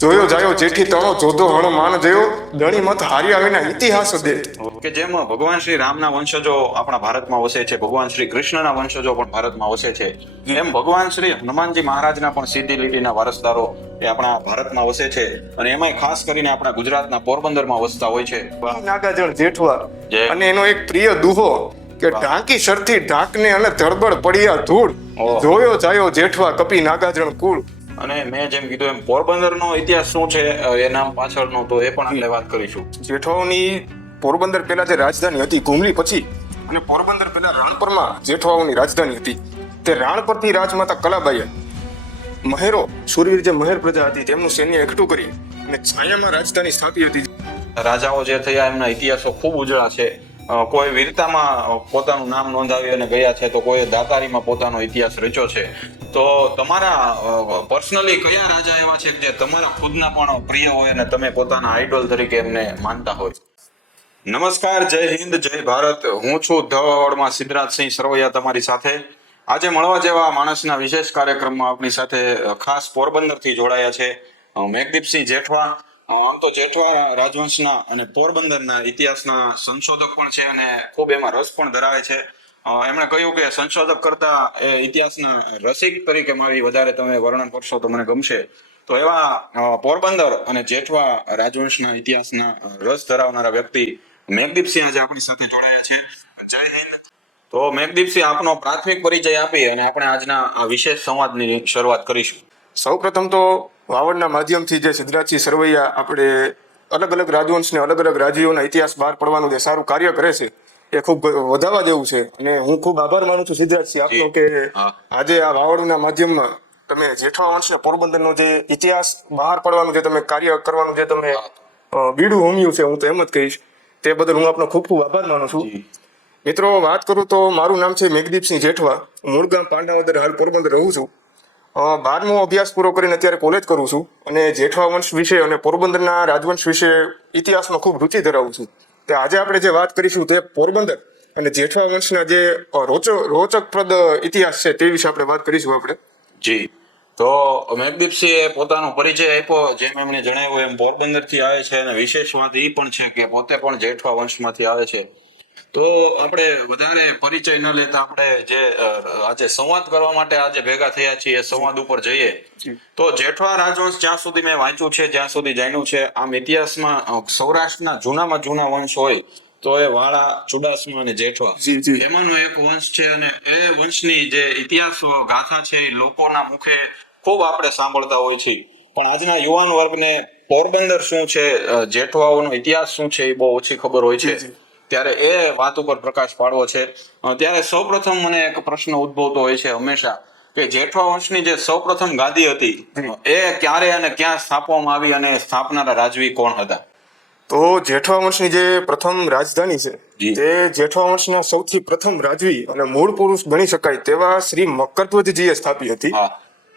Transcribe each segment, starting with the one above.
જોયો જાયો જેઠી તણો જોધો હણો માન જયો. દણી મત હાર્યા વિના ઇતિહાસ દે. કે જેમ ભગવાન શ્રી રામના વંશજો આપણા ભારતમાં વસે છે ભગવાન શ્રી કૃષ્ણના વંશજો પણ ભારતમાં વસે છે એમ ભગવાન શ્રી હનુમાનજી મહારાજના પણ સીધી લીટીના વારસદારો એ આપણા ભારતમાં વસે છે અને એમાંય ખાસ કરીને આપણા ગુજરાતના પોરબંદરમાં વસતા હોય છે. નાગાજળ જેઠવા. અને એનો એક પ્રિય દુહો કે ઢાંકી સરથી ઢાંકને અને ધડબડ પડ્યા ધૂળ. જોયો જાયો જેઠવા કપી નાગાજળ કુળ. અને મેં જેમ કીધું એમ પોરબંદરનો ઇતિહાસ શું છે એ એના પાછળનો તો એ પણ આપણે વાત કરીશું. જેઠવાઓની પોરબંદર પહેલા જે રાજધાની હતી ઘુમલી પછી અને પોરબંદર પહેલા રાણપરમાં જેઠવાઓની રાજધાની હતી. તે રાણપરથી રાજમાતા કલાબાઈએ મહેરો સુરવીર જે મહેર પ્રજા હતી તેમનું સૈન્ય એકઠું કરી અને છાયામાં રાજધાની સ્થાપી હતી. રાજાઓ જે થયા એમના ઇતિહાસો ખૂબ ઉજળા છે. કોઈ વીરતામાં પોતાનું નામ નોંધાવી અને ગયા છે તો કોઈ દાતારીમાં પોતાનો ઇતિહાસ રચ્યો છે. તો તમારા પર્સનલી કયા રાજા એવા છે જે તમારા ખુદના પણ પ્રિય હોય અને તમે પોતાના આઈડોલ તરીકે એમને માનતા હોય? નમસ્કાર, જય હિન્દ, જય ભારત. હું છું ધવળમાં સિદ્ધરાજસિંહ સરવૈયા તમારી સાથે. આજે મળવા જેવા માણસના વિશેષ કાર્યક્રમમાં આપણી સાથે ખાસ પોરબંદરથી જોડાયા છે મેઘદીપસિંહ જેઠવા. આમ તો જેઠવા રાજવંશના અને પોરબંદરના ઇતિહાસના સંશોધક પણ છે અને ખૂબ એમાં રસ પણ ધરાવે છે. એમણે કહ્યું કે સંશોધક કરતા એ ઇતિહાસના રસિક તરીકે મારી વધારે તમે વર્ણન કરશો તો મને ગમશે. તો એવા પોરબંદર અને જેઠવા રાજવંશના ઇતિહાસના રસ ધરાવનારા વ્યક્તિ મેઘદીપસિંહ આજે આપણી સાથે જોડાયા છે. જય હિન્દ. તો મેઘદીપસિંહ આપનો પ્રાથમિક પરિચય આપી અને આપણે આજના આ વિશેષ સંવાદની શરૂઆત કરીશું. સૌ પ્રથમ તો વાવડના માધ્યમથી જે સિદ્ધરાજસિંહ સરવૈયા આપણે અલગ અલગ રાજવંશને અલગ અલગ રાજ્યોના ઇતિહાસ બહાર પડવાનું જે સારું કાર્ય કરે છે એ ખૂબ વધારવા જેવું છે. અને હું ખૂબ આભાર માનું છું સિદ્ધરાજસિંહ આપનો કે આજે આ વાવડના માધ્યમમાં તમે જેઠવા વંશ પોરબંદરનો જે ઇતિહાસ બહાર પડવાનું જે તમે કાર્ય કરવાનું જે તમે બીડું હોમ્યું છે હું તો એમ જ કહીશ. તે બદલ હું આપનો ખૂબ ખૂબ આભાર માનું છું. મિત્રો વાત કરું તો મારું નામ છે મેઘદીપસિંહ જેઠવા. મૂળ ગામ પાંડાવદર હાલ પોરબંદર રહું છું. બારમો અભ્યાસ પૂરો કરીને અત્યારે કોલેજ કરું છું. અને જેઠવા વંશ વિશે અને પોરબંદરના રાજવંશ વિશે ઇતિહાસમાં ખૂબ રુચિ ધરાવું છું. તો આજે આપણે જે વાત કરીશું તે પોરબંદર અને જેઠવા વંશના જે રોચક રોચકપ્રદ ઇતિહાસ છે તે વિશે આપણે વાત કરીશું આપણે. જી. તો, મેઘદીપસિંહે પોતાનો પરિચય આપ્યો, જેમ એમણે જણાવ્યું, એમ પોરબંદરથી આવે છે અને વિશેષ વાત એ પણ છે કે પોતે પણ જેઠવા વંશમાંથી આવે છે. તો આપણે વધારે પરિચય ન લેતા આપણે જે આજે સંવાદ કરવા માટે આજે ભેગા થયા છીએ સંવાદ ઉપર જઈએ. તો જેઠવા રાજવંશ જ્યાં સુધી મેં વાંચ્યું છે જ્યાં સુધી જાણ્યું છે આમ ઇતિહાસમાં સૌરાષ્ટ્રના જૂનામાં જૂના વંશ હોય તો એ વાળા ચુડાસમા અને જેઠવા. એમાંનો એક વંશ છે અને એ વંશની જે ઇતિહાસ ગાથા છે એ લોકોના મુખે ખૂબ આપણે સાંભળતા હોય છે પણ આજના યુવાન વર્ગને પોરબંદર શું છે જેઠવાઓનો ઇતિહાસ શું છે એ બહુ ઓછી ખબર હોય છે. ત્યારે એ વાત ઉપર પ્રકાશ પાડવો છે. ત્યારે સૌપ્રથમ મને એક પ્રશ્ન ઉદ્ભવતો હોય છે હંમેશા કે જેઠવા વંશની જે સૌપ્રથમ ગાદી હતી એ ક્યારે અને ક્યાં સ્થાપવામાં આવી અને સ્થાપનારા રાજવી કોણ હતા? તો જેઠવા વંશની જે પ્રથમ રાજધાની છે તે જેઠવા વંશના સૌથી પ્રથમ રાજવી અને મૂળ પુરુષ ગણી શકાય તેવા શ્રી મકરધ્વજજીએ સ્થાપી હતી.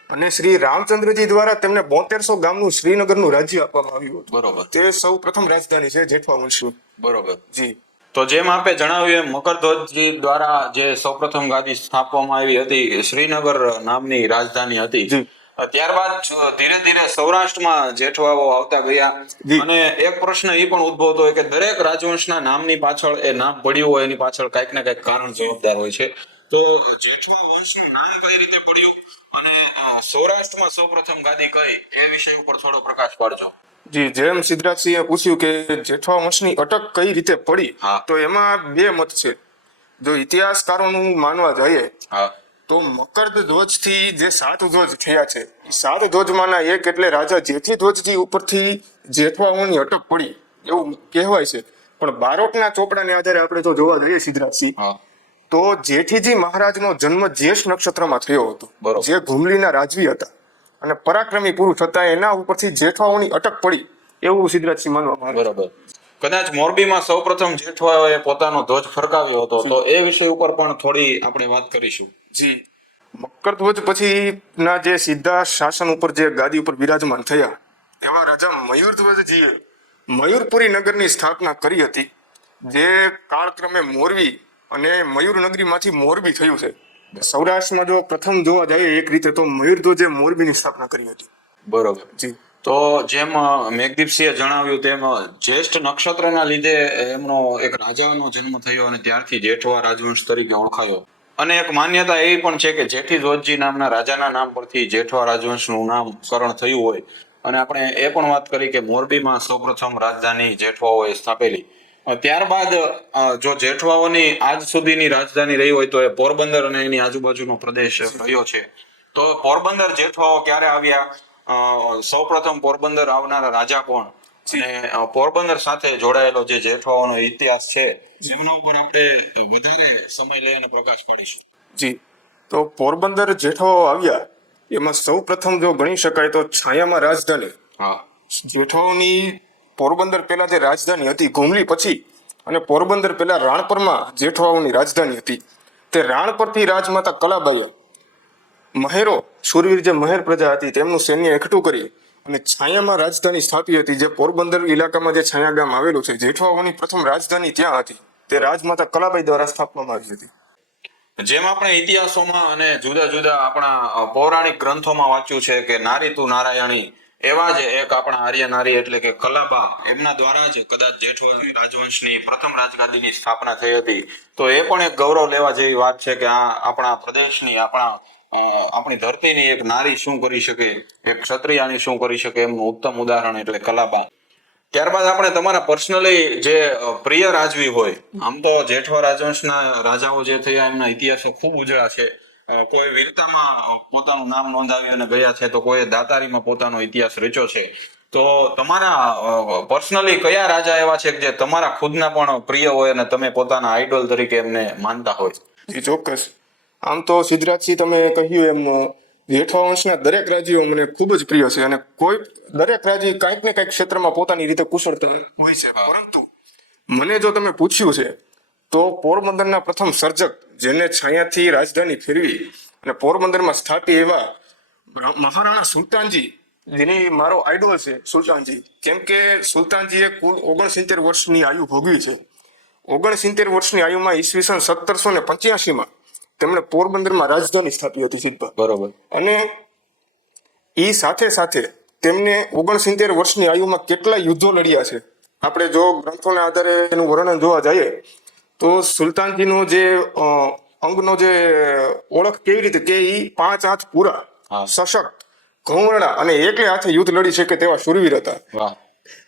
અને શ્રી રામચંદ્રજી દ્વારા તેમને બોતેરસો ગામનું શ્રીનગરનું રાજ્ય આપવામાં આવ્યું હતું. બરોબર. તે સૌ પ્રથમ રાજધાની છે જેઠવા વંશની. બરોબર. જી. તો જેમ આપે જણાવ્યું એમ મકરધ્વજજી દ્વારા જે સૌપ્રથમ ગાદી સ્થાપવામાં આવી હતી શ્રીનગર નામની રાજધાની હતી. ત્યારબાદ ધીરે ધીરે સૌરાષ્ટ્રમાં જેઠવાઓ આવતા ગયા. અને એક પ્રશ્ન એ પણ ઉદ્ભવતો હોય કે દરેક રાજવંશના નામની પાછળ એ નામ પડ્યું હોય એની પાછળ કંઈક ને કંઈક કારણ જવાબદાર હોય છે. તો જેઠવા વંશનું નામ કઈ રીતે પડ્યું? અને સૌરાષ્ટ્રમાં સૌપ્રથમ ગાદી કઈ? એ વિષય ઉપર થોડો પ્રકાશ પાડજો. જી જેમ સિદ્ધરાજસિંહે પૂછ્યું કે જેઠવા વંશની અટક કઈ રીતે પડી તો એમાં બે મત છે. જો ઇતિહાસકારોનું માનવા જઈએ તો મકરદ ધ્વજથી જે સાત ધ્વજ થયા છે એ સાત ધ્વજમાંના એક એટલે રાજા જેઠી ધ્વજથી ઉપરથી જેઠવાઓની અટક પડી એવું કહેવાય છે. પણ બારોટના ચોપડાને આધારે આપણે જો જોવા જઈએ સિદ્ધરાજસિંહ. હા. તો જેઠીજી મહારાજનો જન્મ જ્યેષ્ઠ નક્ષત્રમાં થયો હતો. બરોબર. જે ઘુમલીના રાજવી હતા. અને પરાક્રમી પુરુષ હતા એના ઉપરથી જેઠવાઓની અટક પડી એવું સિદ્ધરાજસિંહ માનવામાં છે. કદાચ મોરબીમાં સૌપ્રથમ જેઠવાઓએ પોતાનો ધ્વજ ફરકાવ્યો હતો તો એ વિષય ઉપર પણ થોડી આપણે વાત કરીશું. જી. મકર ધ્વજ પછી ના જે સીધા શાસન ઉપર જે ગાદી ઉપર બિરાજમાન થયા એવા રાજા મયુરધ્વજજીએ મયુરપુરી નગરની સ્થાપના કરી હતી જે કાળક્રમે મોરબી અને મયુરનગરીમાંથી મોરબી થયું છે. સૌરાષ્ટ્રમાં જો પ્રથમ જોવા જઈએ એક રીતે તો મયુરધ્વજે મોરબીની સ્થાપના કરી હતી. બરોબર. જી. તો જેમ મેઘદીપસિંહે જણાવ્યું તેમ જ્યેષ્ઠ નક્ષત્રના લીધે એમનો એક રાજાનો જન્મ થયો અને ત્યારથી જેઠવા રાજવંશ તરીકે ઓળખાયો. અને એક માન્યતા એવી પણ છે કે જેઠી ધ્વજજી નામના રાજાના નામ પરથી જેઠવા રાજવંશનું નામકરણ થયું હોય. અને આપણે એ પણ વાત કરી કે મોરબીમાં સૌપ્રથમ રાજધાની જેઠવાઓએ સ્થાપેલી. ત્યારબાદ જો જેઠવાઓની આજ સુધીની રાજધાની રહી હોય તો એ પોરબંદર અને એની આજુબાજુનો પ્રદેશ રહ્યો છે. તો પોરબંદર જેઠવાઓ ક્યારે આવ્યા? સૌપ્રથમ પોરબંદર આવનારા રાજા કોણ? અને પોરબંદર સાથે જોડાયેલો જે જેઠવાઓનો ઇતિહાસ છે જેમના ઉપર આપણે વધારે સમય લઈ અને પ્રકાશ પાડીશું. જી. તો પોરબંદર જેઠવાઓ આવ્યા એમાં સૌ પ્રથમ જો ગણી શકાય તો છાયામાં રાજધાની. હા. જેઠવાઓની પોરબંદર પહેલા જે રાજધાની હતી ઘુમલી પછી અને પોરબંદર પહેલા રાણપરમાં જેઠવાઓની રાજધાની હતી. તે રાણપરથી રાજમાતા કલાબાઈએ મહેરો, સુરવીર જે મહેર પ્રજા હતી, તેમનું સૈન્ય એકઠું કરી અને છાયામાં રાજધાની સ્થાપી હતી. જે પોરબંદર ઇલાકામાં જે છાયા ગામ આવેલું છે, જેઠવાઓની પ્રથમ રાજધાની ત્યાં હતી. તે રાજમાતા કલાબાઈ દ્વારા સ્થાપવામાં આવી હતી. જેમ આપણે ઇતિહાસોમાં અને જુદા જુદા આપણા પૌરાણિક ગ્રંથોમાં વાંચ્યું છે કે નારી તું નારાયણી એવા જ એક આપણા આર્ય નારી એટલે કે કલાબા એમના દ્વારા જ કદાચ જેઠવા રાજવંશની પ્રથમ રાજગાદીની સ્થાપના થઈ હતી. તો એ પણ એક ગૌરવ લેવા જેવી વાત છે કે આ આપણા પ્રદેશની, આપણા આપણી ધરતીની એક નારી શું કરી શકે? એક ક્ષત્રિયાની શું કરી શકે? એમનું ઉત્તમ ઉદાહરણ એટલે કલાબા ત્યારબાદ આપણે તમારા પર્સનલી જે પ્રિય રાજવી હોય, આમ તો જેઠવા રાજવંશના રાજાઓ જે થયા, એમના ઇતિહાસો ખૂબ ઉજળા છે. કોઈ વીરતામાં પોતાનું નામ નોંધાવી અને ગયા છે, તો કોઈ દાતારીમાં પોતાનો ઇતિહાસ રચ્યો છે. તો તમારા પર્સનલી કયા રાજા એવા છે જે તમારા ખુદના પણ પ્રિય હોય અને તમે પોતાના આઈડોલ તરીકે એમને માનતા હોય? ચોક્કસ. આમ તો સિદ્ધરાજસિંહ તમે કહ્યું એમ જેઠવા વંશના દરેક રાજ્યો મને ખૂબ જ પ્રિય છે અને કોઈ દરેક રાજ્ય કંઈક ને કાંઈક ક્ષેત્રમાં પોતાની રીતે કુશળતા હોય છે. પરંતુ મને જો તમે પૂછ્યું છે, તો પોરબંદરના પ્રથમ સર્જક જેને છાયાથી રાજધાની ફેરવી અને પોરબંદરમાં સ્થાપી એવા મહારાણા સુલતાનજી જેની મારો આઈડોલ છે સુલતાનજી. કેમ કે સુલતાનજીએ કુલ ઓગણસિત્તેર વર્ષની આયુ ભોગવી છે. ઓગણસિત્તેર વર્ષની આયુમાં ઈસવીસન સત્તરસો ને પંચ્યાસીમાં તેમણે પોરબંદરમાં રાજધાની સ્થાપી હતી સિદ્ધભા બરોબર. અને એ સાથે સાથે તેમને ઓગણસિત્તેર વર્ષની આયુમાં કેટલા યુદ્ધો લડ્યા છે. આપણે જો ગ્રંથોના આધારે એનું વર્ણન જોવા જઈએ તો સુલતાનજીનો જે અંગનો જે ઓળખ કેવી રીતે કે એ પાંચ હાથ પૂરા સશક્ત ઘઉંવર્ણા અને એકલે હાથે યુદ્ધ લડી શકે તેવા શુરવીર હતા.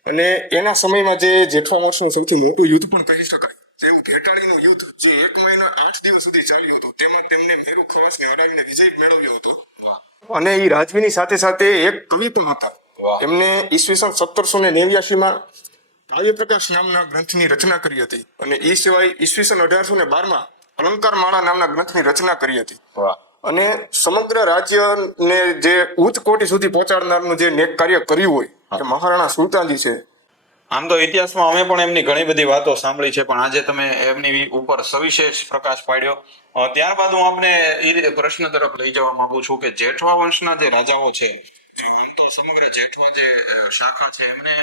અને એના સમયમાં જે જેઠવા વંશનું સૌથી મોટું યુદ્ધ પણ કહી શકાય. જેવું ઘેટાળીનું યુદ્ધ જે એક મહિના આઠ દિવસ સુધી ચાલ્યું હતું તેમાં તેમને મેરુ ખવાસને હરાવીને વિજય મેળવ્યો હતો. અને એ રાજવીની સાથે સાથે એક કવિ પણ હતા. એમને ઈસવીસન સત્તરસો ને નેવ્યાસીમાં કાવ્યપ્રકાશ નામના ગ્રંથની રચના કરી હતી અને એ સિવાય ઈસવીસન અઢારસો ને બારમાં અલંકાર માળા નામના ગ્રંથની રચના કરી હતી. અને સમગ્ર રાજ્યને જે ઉચ્ચ કોટી સુધી પહોંચાડનારનું જે નેક કાર્ય કર્યું હોય કે મહારાણા સુલતાનજી છે. આમ તો ઇતિહાસમાં અમે પણ એમની ઘણી બધી વાતો સાંભળી છે પણ આજે તમે એમની ઉપર સવિશેષ પ્રકાશ પાડ્યો. ત્યારબાદ હું આપને એ પ્રશ્ન તરફ લઈ જવા માંગુ છું કે જેઠવા વંશના જે રાજાઓ છે આમ તો સમગ્ર જેઠવા જે શાખા છે એમને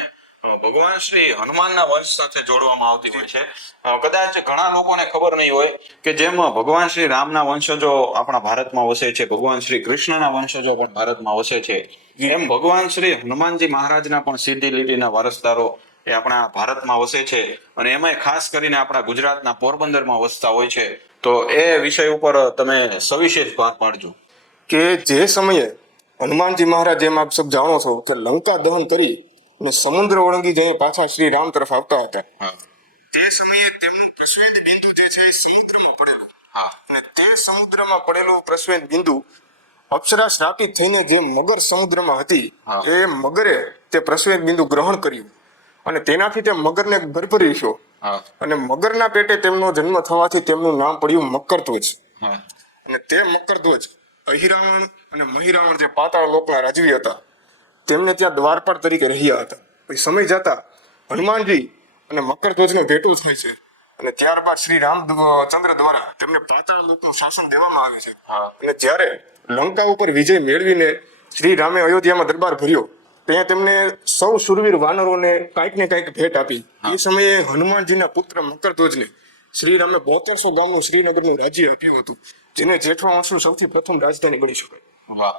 ભગવાન શ્રી હનુમાનના વંશ સાથે જોડવામાં આવતી હોય છે. કદાચ ઘણા લોકોને ખબર નહીં હોય કે જેમ ભગવાન શ્રી રામના વંશજો આપણા ભારતમાં વસે છે, ભગવાન શ્રી કૃષ્ણના વંશજો પણ ભારતમાં વસે છે, એમ ભગવાન શ્રી હનુમાનજી મહારાજના પણ સીધી લીટીના વારસદારો એ આપણા ભારતમાં વસે છે અને એમાંય ખાસ કરીને આપણા ગુજરાતના પોરબંદરમાં વસતા હોય છે. તો એ વિષય ઉપર તમે સવિશેષ ભાર પાડજો. કે જે સમયે હનુમાનજી મહારાજ, જેમ આપ સબ જાણો છો કે લંકા દહન કરી અને સમુદ્ર ઓળંગી જઈને પાછા શ્રી રામ તરફ આવતા હતા. તે સમયે તેમનું પ્રસ્વેદ બિંદુ જે છે સમુદ્રમાં પડેલું. અને તે સમુદ્રમાં પડેલું પ્રસ્વેદ બિંદુ અપ્સરા શ્રાપિત થઈને જે મગર સમુદ્રમાં હતી એ મગરે તે પ્રસ્વેદ બિંદુ ગ્રહણ કર્યું. અને તેનાથી તે મગરને ગર્ભ રીસ્યો અને મગરના પેટે તેમનો જન્મ થવાથી તેમનું નામ પડ્યું મકરધ્વજ. અને તે મકરધ્વજ અહિરાવણ અને મહિરાવણ જે પાતાળ લોકના રાજવી હતા તેમને ત્યાં દ્વારપાળ તરીકે રહ્યા હતા. પછી સમય જતા હનુમાનજી અને મકરધ્વજનો ભેટો થાય છે અને ત્યારબાદ શ્રી રામચંદ્ર દ્વારા તેમને પાતાળ લોકનું શાસન દેવામાં આવે છે. અને જ્યારે લંકા ઉપર વિજય મેળવીને શ્રી રામે અયોધ્યામાં દરબાર ભર્યો ત્યાં તેમને સૌ સુરવીર વાનરોને કાંઈક ને કાંઈક ભેટ આપી. એ સમયે હનુમાનજીના પુત્ર મકરધ્વજને શ્રી રામે બોતેરસો ગામનું શ્રીનગરનું રાજ્ય આપ્યું હતું જેને જેઠવા વંશનું સૌથી પ્રથમ રાજધાની ગણી શકાય. વાહ.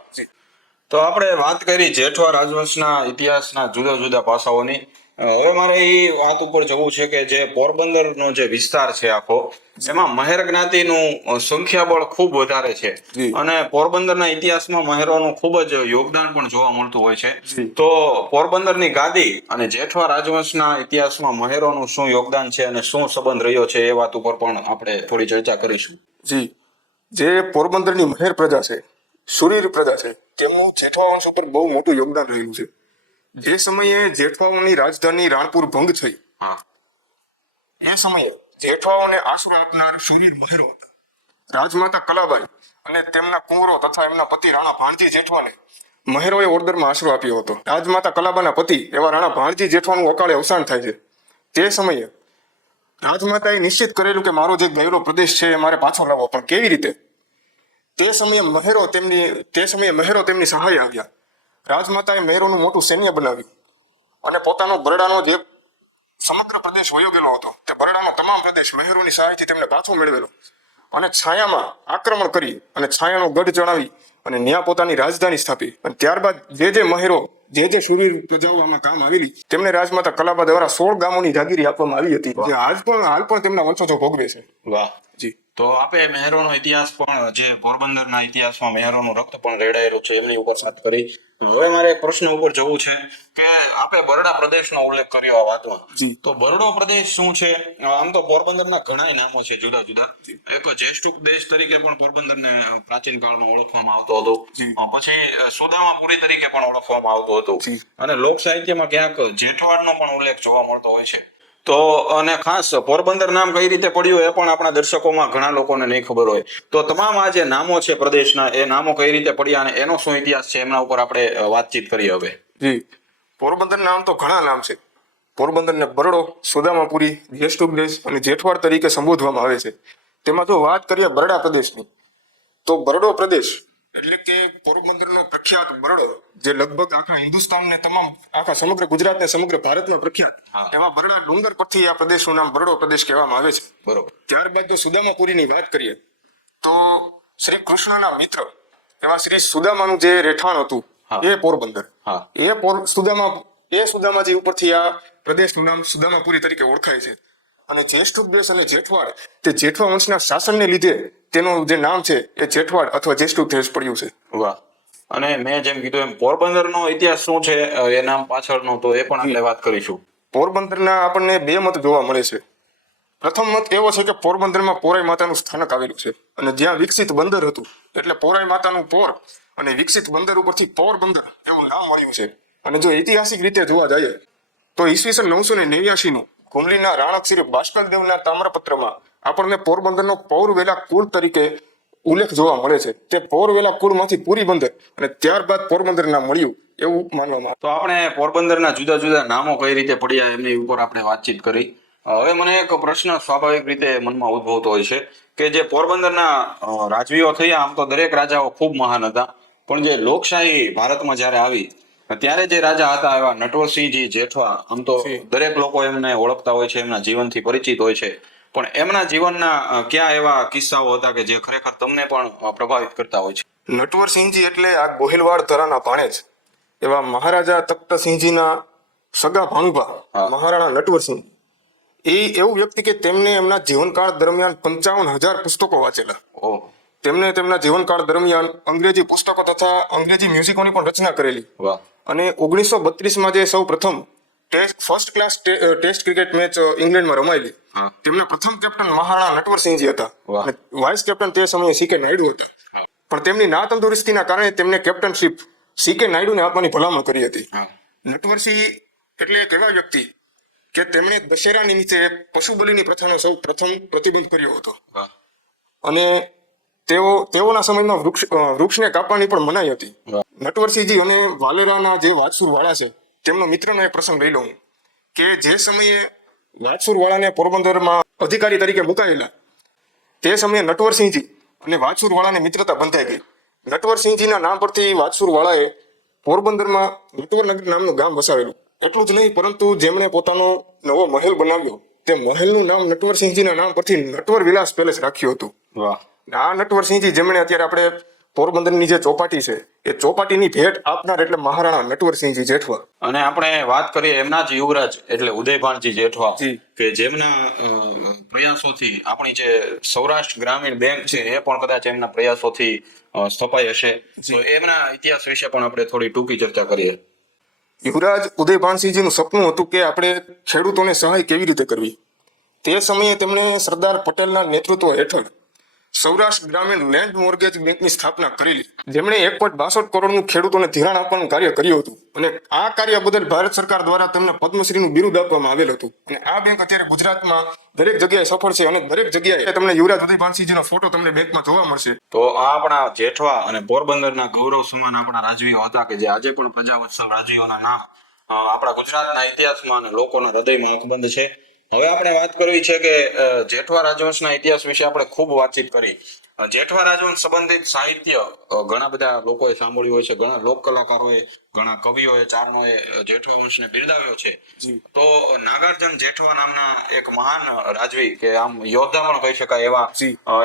તો આપણે વાત કરી જેઠવા રાજવંશના ઇતિહાસના જુદા જુદા પાસાઓની. હવે મારે એ વાત ઉપર જવું છે કે જે પોરબંદરનો જે વિસ્તાર છે આખો એમાં મહેર જ્ઞાતિનું સંખ્યાબળ ખૂબ વધારે છે. અને પોરબંદરના ઇતિહાસમાં મહેરોનું ખૂબ જ યોગદાન પણ જોવા મળતું હોય છે. તો પોરબંદરની ગાદી અને જેઠવા રાજવંશના ઇતિહાસમાં મહેરોનું શું યોગદાન છે અને શું સંબંધ રહ્યો છે એ વાત ઉપર પણ આપણે થોડી ચર્ચા કરીશું. જી. જે પોરબંદરની મહેર પ્રજા છે સુરીર પ્રજા છે. તેમનું જેઠવા વંશ ઉપર બહુ મોટું યોગદાન રહેલું છે. જે સમયે જેઠવાઓની રાજધાની રાણપુર ભંગ થઈ. હા. એ સમયે જેઠવાઓને આશરો આપનાર સુરીર મહેરો હતા. રાજમાતા કલાબાઈ અને તેમના કુંવરો તથા એમના પતિ રાણા ભાણજી જેઠવાને મહેરોએ ઓર્ડરમાં આશરો આપ્યો હતો. રાજમાતા કલાબાના પતિ એવા રાણા ભાણજી જેઠવાનું અકાળે અવસાન થાય છે. તે સમયે રાજમાતાએ નિશ્ચિત કરેલું કે મારો જે ગયેલો પ્રદેશ છે એ મારે પાછો લાવવો. પણ કેવી રીતે? તે સમયે મહેરો તેમની તે સમયે મહેરો તેમની સહાય આવ્યા. રાજમાતાએ મહેરોનું મોટું સૈન્ય બનાવ્યું અને પોતાનો બરડાનો જે સમગ્ર પ્રદેશ વયો ગયેલો હતો તે બરડાનો તમામ પ્રદેશ મહેરોની સહાયથી તેમને પાછો મેળવેલો અને છાયામાં આક્રમણ કરી અને છાયાનો ગઢ ચડાવી અને ન્યા પોતાની રાજધાની સ્થાપી. અને ત્યારબાદ જે જે મહેરો જે જે શૂરવીર પ્રજાઓ આમાં કામ આવેલી તેમને રાજમાતા કલાબા દ્વારા સોળ ગામોની જાગીરી આપવામાં આવી હતી. જે આજ પણ હાલ પણ તેમના વંશજો ભોગવે છે. વાહ. જી. તો આપે મહેરોનો ઇતિહાસ પણ જે પોરબંદરના ઇતિહાસમાં મહેરોનું રક્ત પણ રેડાયેલું છે એમની ઉપર વાત કરી. હવે મારે એક પ્રશ્ન ઉપર જવું છે કે આપે બરડા પ્રદેશનો ઉલ્લેખ કર્યો આ વાતમાં તો બરડો પ્રદેશ શું છે? આમ તો પોરબંદરના ઘણા નામો છે જુદા જુદા. એક જેષ્ઠુક દેશ તરીકે પણ પોરબંદરને પ્રાચીન કાળમાં ઓળખવામાં આવતો હતો. પછી સુદામાપુરી તરીકે પણ ઓળખવામાં આવતું હતું. અને લોક સાહિત્યમાં ક્યાંક જેઠવાડનો પણ ઉલ્લેખ જોવા મળતો હોય છે. તો અને ખાસ પોરબંદર નામ કઈ રીતે પડ્યું એ પણ આપણા દર્શકોમાં ઘણા લોકોને નહીં ખબર હોય. તો તમામ આ જે નામો છે પ્રદેશના એ નામો કઈ રીતે પડ્યા અને એનો શું ઇતિહાસ છે એમના ઉપર આપણે વાતચીત કરીએ હવે. જી. પોરબંદર નામ તો ઘણા નામ છે. પોરબંદરને બરડો સુદામાપુરી જેષ્ઠુક પ્રદેશ અને જેઠવાડ તરીકે સંબોધવામાં આવે છે. તેમાં જો વાત કરીએ બરડા પ્રદેશની તો બરડો પ્રદેશ એટલે કે પોરબંદરનો પ્રખ્યાત બરડો જે લગભગ આખા હિન્દુસ્તાનને તમામ આખા સમગ્ર ગુજરાતને સમગ્ર ભારતનો પ્રખ્યાત એમાં બરડા ડુંગર પરથી આ પ્રદેશનું નામ બરડો પ્રદેશ કહેવામાં આવે છે. બરોબર. ત્યારબાદ જો સુદામાપુરીની વાત કરીએ તો શ્રી કૃષ્ણના મિત્ર એવા શ્રી સુદામાનું જે રહેઠાણ હતું એ પોરબંદર. એ પોર સુદામા એ સુદામાજી ઉપરથી આ પ્રદેશનું નામ સુદામાપુરી તરીકે ઓળખાય છે. અને જેષ્ઠુક દેશ અને જેઠવાડ તે જેઠવા વંશના શાસનને લીધે તેનું જે નામ છે એ જેઠવાડ અથવા જ્યેષ્ઠ દેશ પડ્યું છે. વાહ. અને મેં જેમ કીધું એમ પોરબંદરનો ઇતિહાસ શું છે? એ નામ પાછળનો તો એ પણ આપણે વાત કરીશું. પોરબંદરના આપણને બે મત જોવા મળે છે. પ્રથમ મત એવો છે કે પોરબંદરમાં પોરાઈ માતાનું સ્થાનક આવેલું છે અને જ્યાં વિકસિત બંદર હતું એટલે પોરાઈ માતાનું પોર અને વિકસિત બંદર ઉપરથી પોરબંદર એવું નામ મળ્યું છે. અને જો ઐતિહાસિક રીતે જોવા જઈએ તો ઈસવીસન નવસો ને નેવ્યાસી નું કુંડલીના રાણક શ્રી ભાસ્કર દેવના તામ્રપત્રમાં આપણને પોરબંદરનો પૌરવેલા કુળ તરીકે ઉલ્લેખ જોવા મળે છે. તે પૌરવેલા કુળમાંથી પૂરી બંદર અને ત્યારબાદ પોરબંદર નામ મળ્યું એવું માનવામાં તો આપણે પોરબંદરના જુદા જુદા નામો કઈ રીતે પડ્યા એમની ઉપર આપણે વાતચીત કરી. હવે મને એક પ્રશ્ન સ્વાભાવિક રીતે મનમાં ઉદ્ભવતો હોય છે કે જે પોરબંદરના રાજવીઓ થયા, આમ તો દરેક રાજાઓ ખૂબ મહાન હતા. પણ જે લોકશાહી ભારતમાં જ્યારે આવી ત્યારે જે રાજા હતા એવા નટવરસિંહજી જેઠવા આમ તો દરેક લોકો એમને ઓળખતા હોય છે એમના જીવનથી પરિચિત હોય છે. પણ એમના જીવનના ક્યાં એવા કિસ્સાઓ હતા કે જે ખરેખર તમને પણ પ્રભાવિત કરતા હોય છે? નટવરસિંહજી એટલે આ ગોહિલવાડ ધરાના ભાણેજ એવા મહારાજા તખ્તસિંહજીના સગા ભાણુભા મહારાણા નટવરસિંહ એ એવું વ્યક્તિ કે તેમને એમના જીવનકાળ દરમિયાન પંચાવન હજાર પુસ્તકો વાંચેલા. ઓહ તેમને તેમના જીવનકાળ દરમિયાન અંગ્રેજી પુસ્તકો તથા અંગ્રેજી મ્યુઝિકોની પણ રચના કરેલી. અને ઓગણીસો બત્રીસમાં જે સૌ પ્રથમ test first class test cricket match ઇંગ્લેન્ડમાં રમાયેલી. તેમના પ્રથમ કેપ્ટન મહારાણા નટવરસિંહજી હતા. વાઇસ કેપ્ટન તે સમયે સી કે નાયડુ હતા. પણ તેમની ના તંદુરસ્તીના કારણે તેમને કેપ્ટનશીપ સી કે નાયડુને આપવાની ભલામણ કરી હતી. નટવરસિંહ એટલે એક એવા વ્યક્તિ કે તેમણે દશેરા નિમિત્તે પશુ બલિની પ્રથાનો સૌ પ્રથમ પ્રતિબંધ કર્યો હતો. અને તેઓ તેઓના સમયમાં વૃક્ષ વૃક્ષને કાપવાની પણ મનાઈ હતી. નટવરસિંહજી અને વાલેરાના જે વાતસુર વાળા છે તેમનો મિત્રનો એક પ્રસંગ લઈ લઉં. કે જે સમયે વાતસુર વાળાને પોરબંદરમાં અધિકારી તરીકે મુકાયેલા તે સમયે નટવરસિંહજી અને વાતસુર વાળાને મિત્રતા બંધાઈ ગઈ. નટવરસિંહજીના નામ પરથી વાતસુર વાળાએ પોરબંદરમાં નટવરનગર નામનું ગામ વસાવેલું. એટલું જ નહીં પરંતુ જેમણે પોતાનો નવો મહેલ બનાવ્યો તે મહેલનું નામ નટવરસિંહજીના નામ પરથી નટવર વિલાસ પેલેસ રાખ્યું હતું. વાહ. આ નટવરસિંહજી જેમણે અત્યારે આપણે પોરબંદરની જે ચોપાટી છે એ ચોપાટીની ભેટ આપનાર એટલે મહારાણા નટવરસિંહજી જેઠવા. અને આપણે વાત કરીએ એમના જ યુવરાજ એટલે ઉદયભાનજી જેઠવા. કે જેમના પ્રયાસોથી આપણી જે સૌરાષ્ટ્ર ગ્રામીણ બેંક છે એ પણ કદાચ એમના પ્રયાસોથી સ્થપાઈ હશે. તો એમના ઇતિહાસ વિશે પણ આપણે થોડી ટૂંકી ચર્ચા કરીએ. યુવરાજ ઉદયભાનસિંહજીનું સપનું હતું કે આપણે ખેડૂતોને સહાય કેવી રીતે કરવી. તે સમયે તેમણે સરદાર પટેલના નેતૃત્વ હેઠળ સૌરાષ્ટ્ર ગ્રામીણ લેન્ડ મોર્ગેજ બેંકની સ્થાપના કરેલી. જેમણે એક પોઈન્ટ બાસઠ કરોડનું ખેડૂતોને ધિરાણ આપવાનું કાર્ય કર્યું હતું. અને આ કાર્ય બદલ ભારત સરકાર દ્વારા તેમને પદ્મશ્રીનું બિરુદ આપવામાં આવેલ હતું. અને આ બેંક અત્યારે ગુજરાતમાં દરેક જગ્યાએ સફળ છે અને દરેક જગ્યાએ તમને યુવરાજ ઉદયભાનસિંહજીનો ફોટો તમને બેંકમાં જોવા મળશે. તો આ આપણા જેઠવા અને પોરબંદરના ગૌરવ સમાન આપણા રાજવીઓ હતા કે જે આજે પણ પ્રજાવત્સલ રાજવીઓના નામ આપણા ગુજરાતના ઇતિહાસમાં અને લોકોના હૃદયમાં અકબંધ છે. હવે આપણે વાત કરવી છે કે જેઠવા રાજવંશના ઇતિહાસ વિશે આપણે ખૂબ વાતચીત કરી. જેઠવા રાજવંશ સંબંધિત સાહિત્ય ઘણા બધા લોકોએ સાંભળ્યું હોય છે ઘણા લોક કલાકારોએ ઘણા કવિઓએ ચારણોએ જેઠવા વંશને બિરદાવ્યો છે. તો નાગાર્જુન જેઠવા નામના એક મહાન રાજવી કે આમ યોદ્ધા પણ કહી શકાય એવા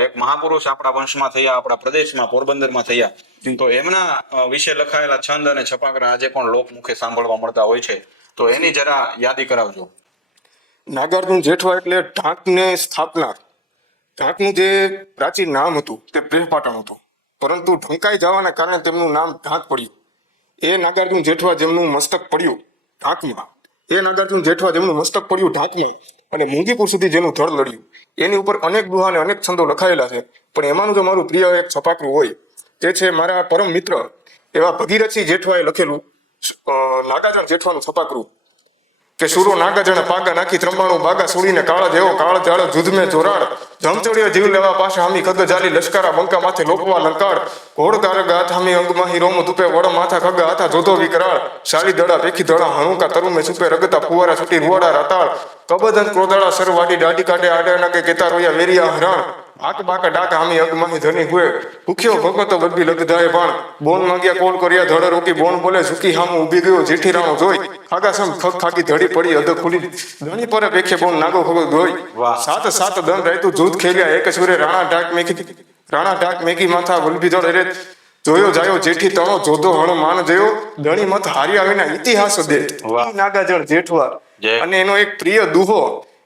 એક મહાપુરુષ આપણા વંશમાં થયા આપણા પ્રદેશમાં પોરબંદરમાં થયા. તો એમના વિશે લખાયેલા છંદ અને છપાકરા આજે પણ લોકમુખે સાંભળવા મળતા હોય છે. તો એની જરા યાદી કરાવજો. નાગાર્જુન જેઠવા એટલે ઢાંકને સ્થાપનાર. ઢાંકનું જે પ્રાચીન નામ હતું, તે પ્રેહપાટણ હતું. પરંતુ ઢંકાઈ જવાના કારણે તેમનું નામ ઢાંક પડ્યું. એ નાગાર્જુન જેઠવા જેમનું મસ્તક પડ્યું ઢાંકમાં. એ નાગાર્જુન જેઠવા જેમનું મસ્તક પડ્યું ઢાંકમાં. અને મુંગીપુર સુધી જેનું ધડ લડ્યું. એની ઉપર અનેક દુહા અને અનેક છંદો લખાયેલા છે. પણ એમાંનું જો મારું પ્રિય એક છપાકરું હોય, તે છે મારા પરમ મિત્ર એવા ભગીરથસિંહ જેઠવાએ લખેલું નાગાર્જુન જેઠવાનું છપાકરું. કે સુરો નાગજણ પાગા નાખી ત્રમાણું બાગા સુડીને કાળા જેવો કાળ જાળ જુદમે જોરાડ જમચડીઓ જીવ લેવા પાછા હામી ખગ જાલી લશ્કરા બંકા માથે લોકવા લંકાળ. ઘોડ કાર ગાથ હામી અંગમાં રોમ તૂપે વડ માથા ખગ હાથા જોધો વિકરાળ. શાળી દડા પેખી દડા હણુકા તરુમે સુપે રગતા ફુવારા છૂટી રૂવાડા રાતાળ. કબદન ક્રોદાળા સરવાડી દાઢી કાઢે આડે નાગે કેતા રોયા વેરિયા હરાણ. આક બાકા ડાક હામી અગમાહી ધની હુએ. ભૂખ્યો ભગવતો બદબી લગધાય પણ. બોન માંગ્યા કોલ કર્યા? ધડ રોકી બોન બોલે ઝૂકી હામું ઊભી ગયો જેઠી રાણો જોઈ. ખાગાસમ ખક ખાકી ધડી પડી અધ ખુલી. ધણી પરે પેખે બોન નાગો ખગો ગોઈ સાત સાત દન રહેતું જૂથ ખેલ્યા એક સુરે રાણા ડાક મેકી. રાણા ડાક મેકી માથા વલભી ધડ રે જોયો જાયો જેઠી તણો જોધો હણો માન જયો. ધણી મત હાર્યા વિના ઇતિહાસ દે. નાગાજળ જેઠવા અને એનો એક પ્રિય દુહો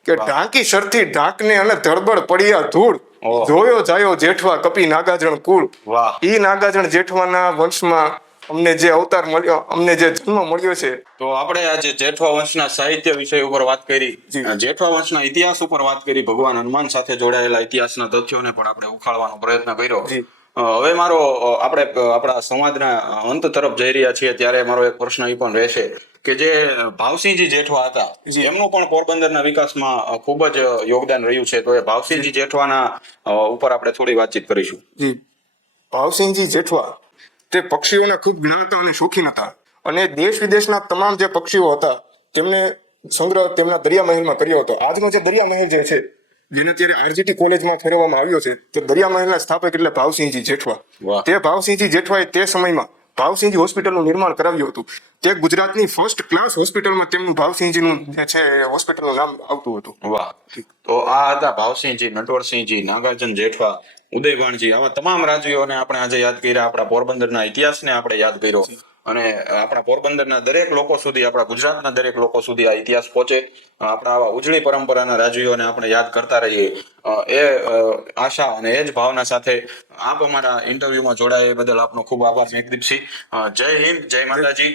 કે ઢાંકી શરથી ઢાંકને અને ધડબડ પડ્યા ધૂળ. જોયો જાયો જેઠવા કપી નાગાજણ કુળ. વાહ. ઈ નાગાજણ જેઠવાના વંશમાં અમને જે અવતાર મળ્યો અમને જે જન્મ મળ્યો છે. તો આપણે આજે જેઠવા વંશના સાહિત્ય વિષય ઉપર વાત કરી. જેઠવા વંશના ઇતિહાસ ઉપર વાત કરી ભગવાન હનુમાન સાથે જોડાયેલા ઇતિહાસના તથ્યોને પણ આપણે ઉખાડવાનો પ્રયત્ન કર્યો. હવે મારો આપણે આપણા સંવાદના અંત તરફ જઈ રહ્યા છીએ, ત્યારે મારો એક પ્રશ્ન એ પણ રહેશે કે જે ભાવસિંહજી જેઠવા હતા એમનું પણ પોરબંદરના વિકાસમાં ખૂબ જ યોગદાન રહ્યું છે. તો એ ભાવસિંહજી જેઠવાના ઉપર આપણે થોડી વાતચીત કરીશું. જી. ભાવસિંહજી જેઠવા, તે પક્ષીઓના ખૂબ જ્ઞાતા અને શોખીન હતા. અને દેશ વિદેશના તમામ જે પક્ષીઓ હતા, તેમને સંગ્રહ તેમના દરિયા મહેલમાં કર્યો હતો. આજનો જે દરિયા મહેલ જે છે જેને અત્યારે આરજીટી કોલેજમાં ફેરવવામાં આવ્યો છે તે દરિયા મહેલના સ્થાપક એટલે ભાવસિંહજી જેઠવા. તે ભાવસિંહજી જેઠવાએ તે સમયમાં ભાવસિંહજી હોસ્પિટલનું નિર્માણ કરાવ્યું હતું. તે ગુજરાતની ફર્સ્ટ ક્લાસ હોસ્પિટલમાં તેમનું ભાવસિંહજીનું જે છે હોસ્પિટલનું નામ આવતું હતું. વાહ. તો આ હતા ભાવસિંહજી નટવરસિંહજી નાગાર્જુન જેઠવા ઉદયભાણજી આવા તમામ રાજવીઓને આપણે આજે યાદ કર્યા આપણા પોરબંદરના ઇતિહાસને આપણે યાદ કર્યો. અને આપણા પોરબંદરના દરેક લોકો સુધી, આપણા ગુજરાતના દરેક લોકો સુધી આ ઇતિહાસ પહોંચે. આપણા આવા ઉજળી પરંપરાના રાજવીઓને આપણે યાદ કરતા રહીએ. એ આશા અને એ જ ભાવના સાથે આપ અમારા ઇન્ટરવ્યુમાં જોડાયા એ બદલ આપનો ખૂબ આભાર. મેઘદીપસિંહ જય હિન્દ, જય માતાજી.